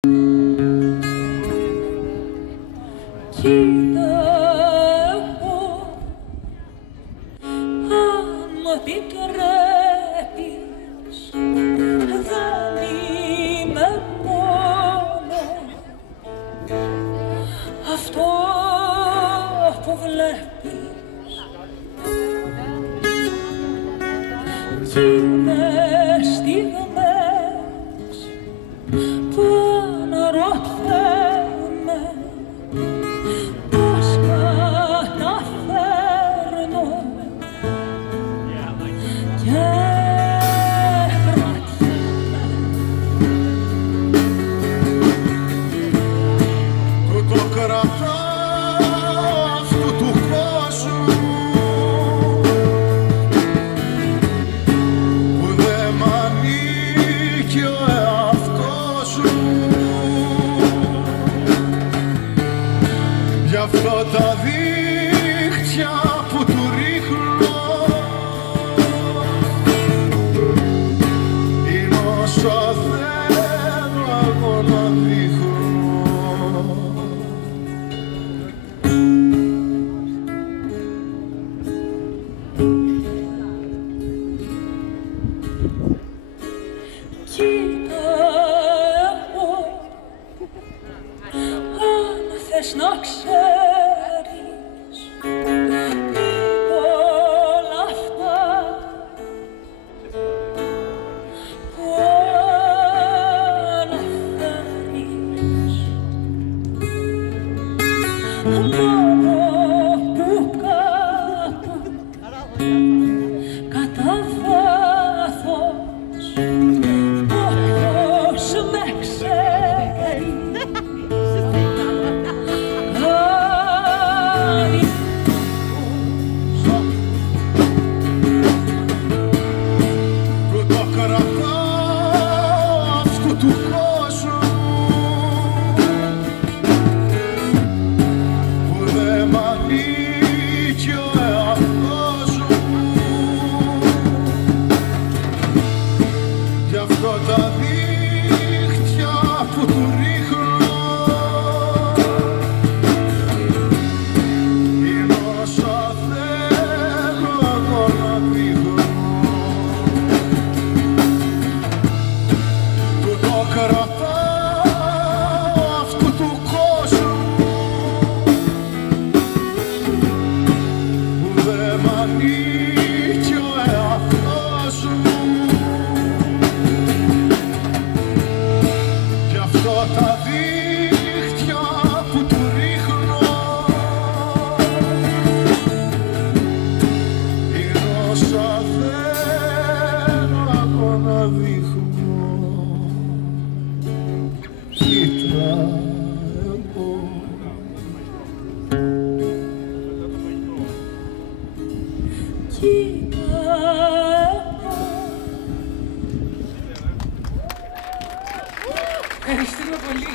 Κοίτα εγώ, αν μου επιτρέπεις, δεν είμαι μόνο αυτό που βλέπεις. Κι είναι στιγμές που αναρωτιέμαι πώς καταφέρνω και κρατιέμαι. Που το κρατάω αυτού του κόσμου που δεν μ' ανήκει ο εαυτός μου. Γι' αυτό τα δίχτυα που του ρίχνω είναι όσο θέλω εγώ να δείχνω. Κοίτα εγώ, αν θες να ξέρεις όλα αυτά που αναφέρεις, μόνο που κάπου κατά βάθος όποιος με ξέρει Που το κρατάω αυτού του κόσμου που δεν μ' ανήκει ο εαυτός μου. Γι' αυτό τα δίχτυα που του ρίχνω είναι όσα θέλω εγώ να δείχνω. Που το κρατάω αυτού του κόσμου που δεν μ' ανήκει ο εαυτός μου. Γι' αυτό τα δίχτυα που του ρίχνω είναι όσα θέλω εγώ να δείχνω. Κοίτα εγώ. Κοίτα εγώ. Ευχαριστούμε πολύ.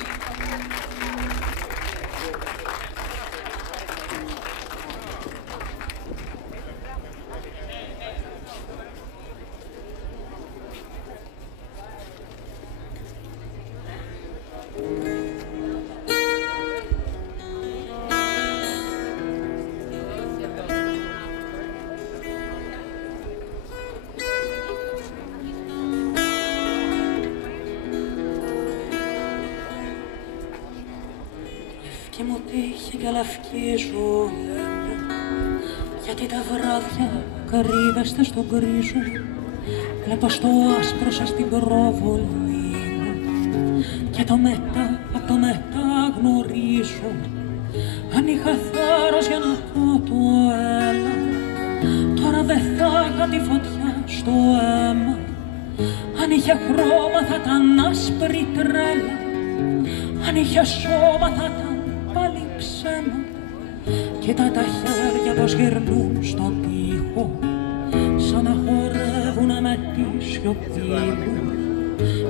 Λευκή μου τύχη και λευκή ζωή, γιατί τα βράδια κρύβεστε στον γκρίζο. Βλέπω στο άσπρο σας την προβολή μου και το μετά, απ' το μετά γνωρίζω. Αν είχα θάρρος για να πω το έλα, τώρα δεν θα είχα τη φωτιά στο αίμα. Αν είχε χρώμα θα ήταν άσπρη τρέλα, αν είχε σώμα θα ήταν πάλι ψέμα. Κοίτα τα χέρια πως γυρνούν στον τοίχο, σαν να χορεύουνε με τη σιωπή μου.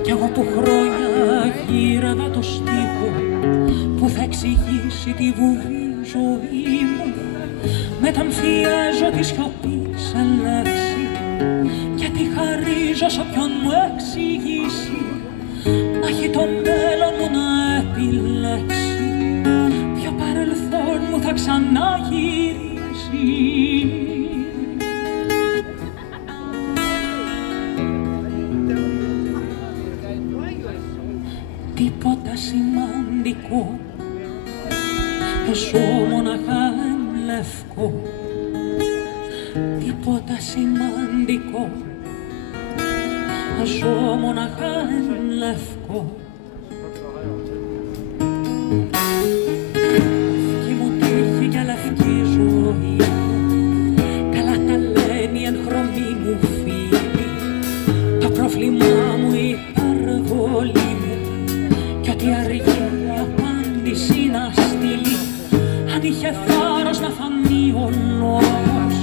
Κι εγώ που χρόνια γύρευα το στίχο που θα εξηγήσει τη βουβή ζωή μου, μεταμφιέζω τη σιωπή σε λέξη και τη χαρίζω σ' όποιον μου εξηγήσει. να έχει το μέλλον μου να επιλέξει, ποιο παρελθόν μου θα ξαναγυρίσει. Τίποτα σημαντικό, ζω μοναχά εν λευκό. Τίποτα σημαντικό, ζω μοναχά εν λευκό. Λευκή μου τύχη και λευκή ζωή, καλά τα λένε οι εγχρωμοί μου φίλοι. Το πρόβλημά μου η υπερβολή μου, κι ό,τι αργεί η απάντηση να στείλει. Αν είχε θάρρος να φανεί ο λόγος,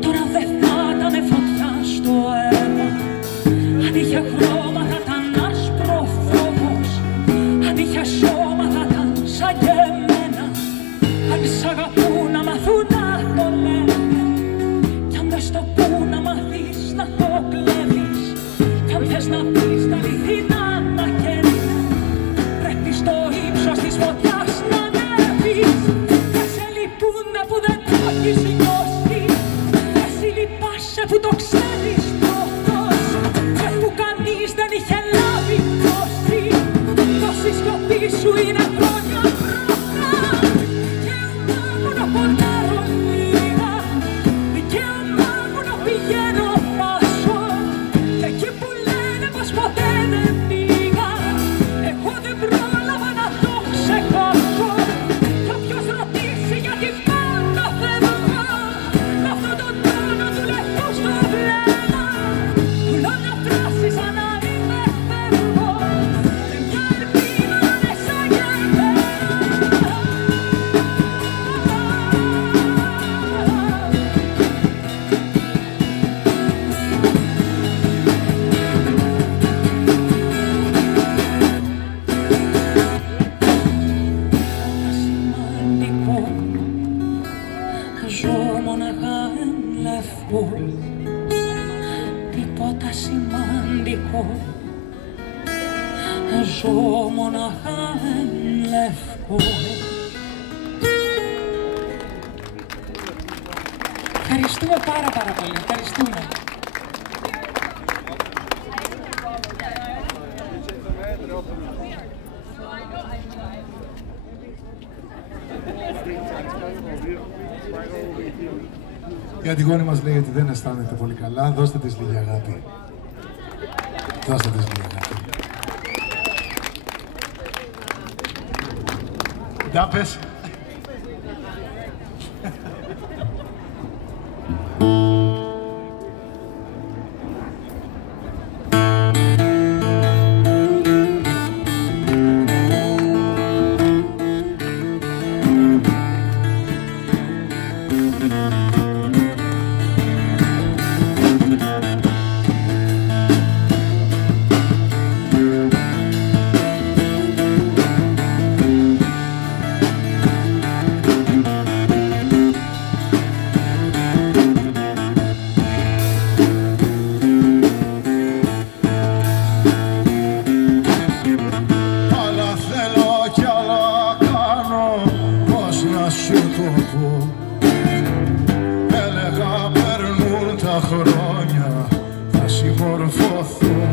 τώρα δεν θα ήταν φωτιά στο αίμα. Αν είχε χρώμα θα ήταν άσπρο φόβος, αν είχε σώμα θα ήταν σαν και εμένα. Αν σ' αγαπούν να μαθούν να το λένε, κι αν δεν στο πουν να μαθείς να το κλέβεις, κι αν θες να πεις τα αληθινά να καίνε, πρέπει στο ύψος της φωτιάς να ανέβεις. Δεν σε λυπούνται που δεν το έχεις νιώσει, δεν σε λυπάσαι που το ξέρεις πρώτος, και που κανείς δεν είχε λάβει γνώση. Τόση σιωπή σου είναι χρόνια πρώτα. Δικαίωμά μου να πονάρω λίγα, δικαίωμά μου να πηγαίνω πάσο, και εκεί που λένε πως ποτέ δεν πήγα, εγώ δεν πρόλαβα να το ξεχάσω. Κι όποιος ρωτήσει γιατί πάντα φεύγω, με αυτόν τον τόνο του λεπτού στο βλέμμα, του λέω μια φράση σαν να είμαι φεύγω, με μια ελπίδα να είναι σαν για μένα. Σημαντικό, ζω μοναχά εν λευκό. Τίποτα σημαντικό, ζω μοναχά εν λευκό. Ευχαριστούμε πάρα πολύ, ευχαριστούμε. Η Αντιγόνη μας λέει ότι δεν αισθάνεται πολύ καλά. Δώστε της λίγη αγάπη. Δώστε της λίγη αγάπη. Για πες. Χρόνια θα συμμορφωθώ,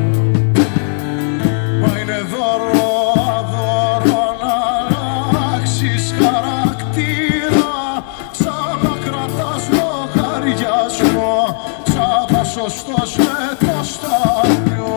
μα είναι δώρο αδώρο να αλλάξεις χαρακτήρα, σαν να κρατάς λογαριασμό, σαν να σωστός με το στάδιο.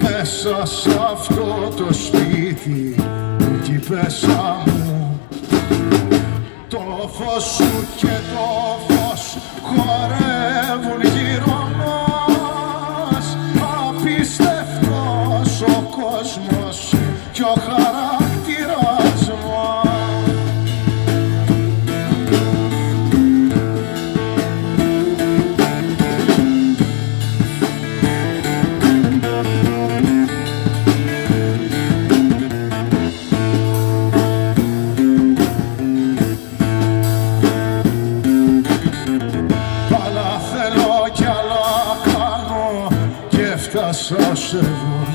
Μέσα σ' αυτό το σπίτι που κι πέσα μου, το φως σου και το φως χορεύουν γύρω μας. Απίστευτος ο κόσμος κι ο χαρακτήρας μας. μέσα σε δω.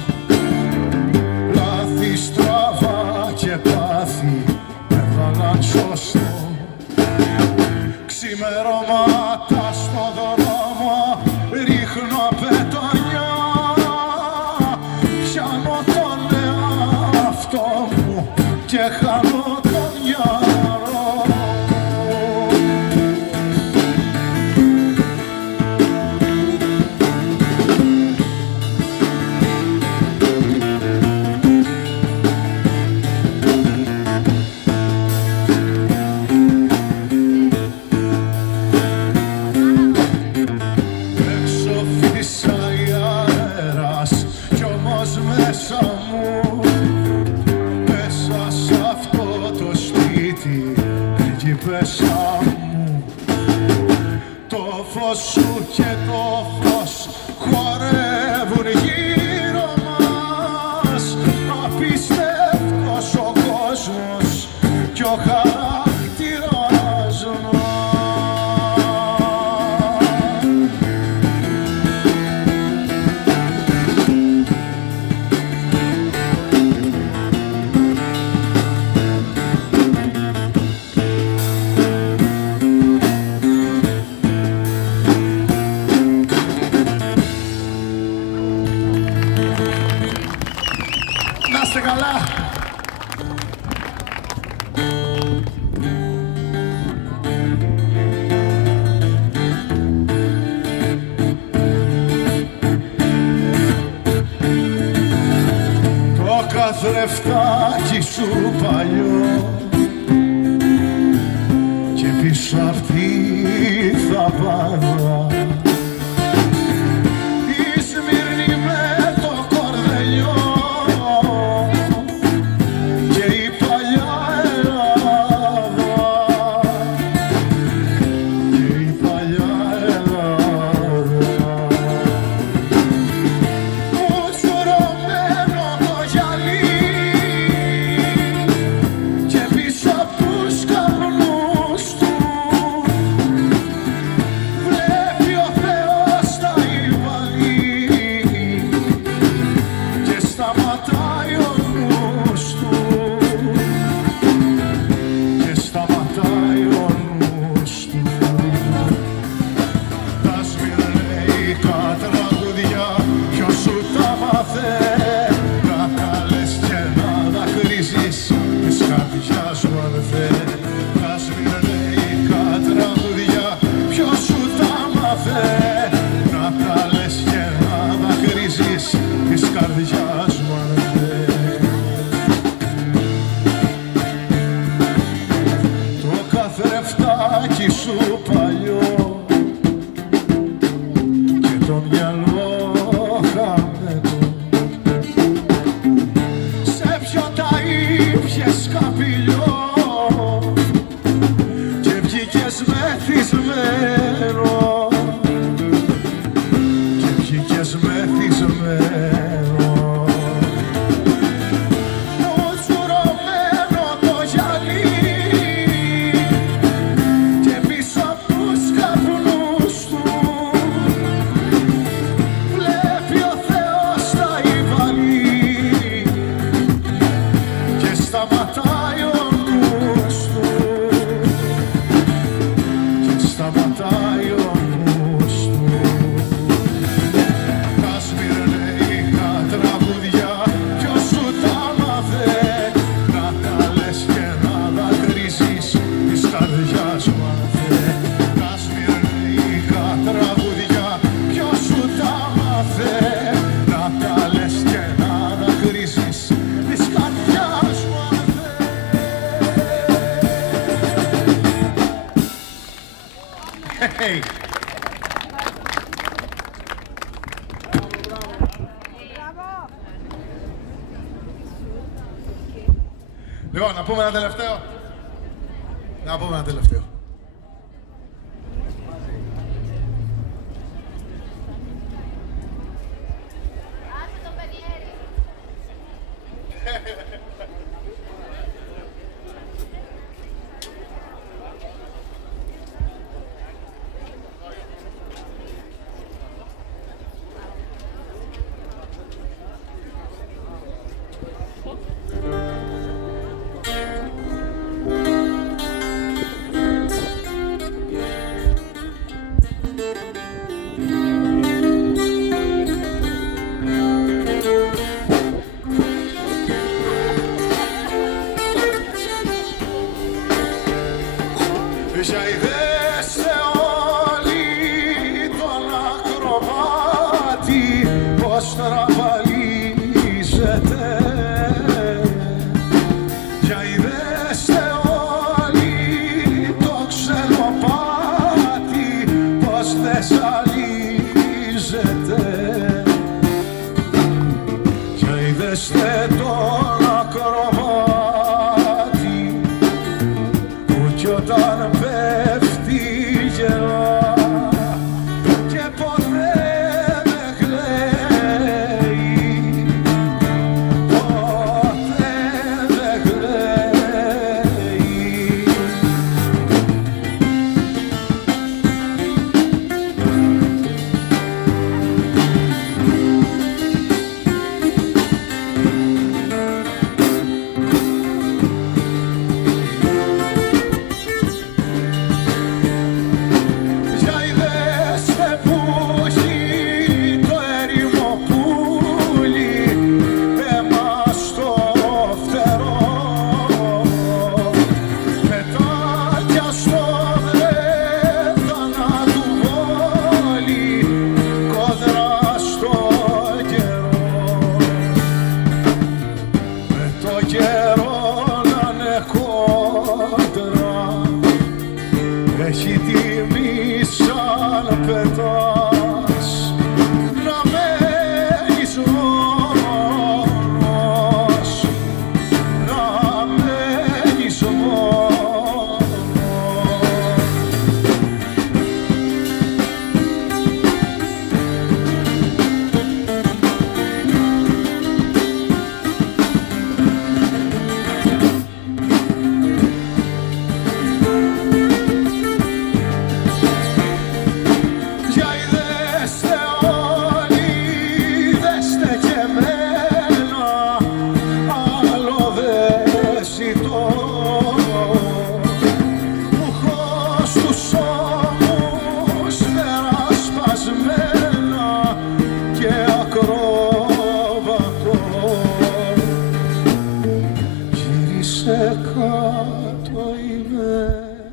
Λάθη, στραβά και πάθη έβαλαν σωστό. Ξημερώματα στο δρόμο ρίχνω πετονιά. Πιάνω τον εαυτό μου και χάνω τον μυαλό. Έξω φύσαει αέρας κι όμως μέσα μου, μέσα σ' αυτό το σπίτι εκεί πέσα μου. Το φως σου και το φως χορεύουν γύρω μας. Απίστευτος ο κόσμος κι ο χαρακτήρας μας. Να είστε καλά! Το καθρεφτάκι σου παλιό και πίσω αυτή θα πάρω. Η Σμύρνη με το κορδελιό και η παλιά Ελλάδα, και η παλιά Ελλάδα. Μου τσουρωμένο το γυαλί και πίσω απ' τους καπνούς του βλέπει ο Θεός τα υβαλή και σταματάει ο νους του, και σταματάει ο νους του. Τα σμυρνεϊκά τραγουδιά ποιος σου τα μάθε, να τα λες και να δακρύζεις της καρδιάς μου αδερφέ. Τα σμυρνεϊκά τραγουδιά ποιος σου τα μάθε, να τα λες και να δακρύζεις της καρδιάς μου αδερφέ. Το καθρεφτάκι σου παλιό και το μυαλό χαμένο, σε ποιο τα ήπιες καπηλιό και βγήκες μεθυσμένο, και βγήκες μεθυσμένο. Μου τσουρωμένο το γυαλί και πίσω απ' τους καπνούς του βλέπει ο Θεός τα υβαλή και σταματάει ο νους του, και σταματάει ο νους του. Τα σμυρνεϊκά τραγουδιά ποιος σου τα μάθε, να τα λες και να δακρύζεις της καρδιάς μου αδερφέ. Τα σμυρνεϊκά τραγουδιά ποιος σου τα μάθε, να τα λες και να δακρύζεις της καρδιάς μου αδερφέ. Hey. Λοιπόν, να πούμε ένα τελευταίο. Να πούμε ένα τελευταίο. Ζαϊδέστε όλοι τον ακροβάτη πως τραβαλίζεται. Ζαϊδέστε όλοι το ξενοπάτι πως δεν ζαλίζεται. Ζαϊδέστε τον ακροβάτη που κι όταν πέφτει γελά και ποτέ δεν κλαίει, ποτέ δεν κλαίει. Έχει τιμή σαν πετάς να μένεις μόνος, να μένεις μόνος. Κάτω η μέρα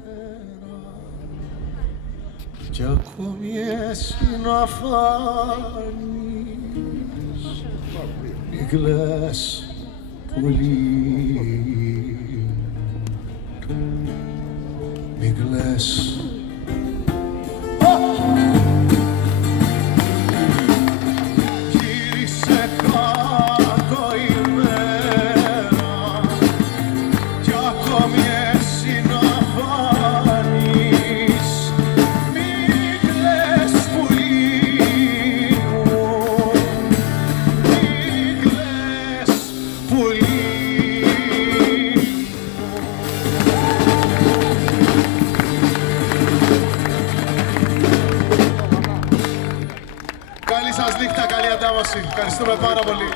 κι ακόμη εσύ να φάνεις. Μη κλαις πολύ, μη κλαις. Γύρισε κάτω η μέρα κι ακόμη εσύ να φάνεις. Μη κλαις πουλί μου, μη κλαις πουλί μου. Καλή σας νύχτα, καλή αντάμωση. Ευχαριστούμε πάρα πολύ.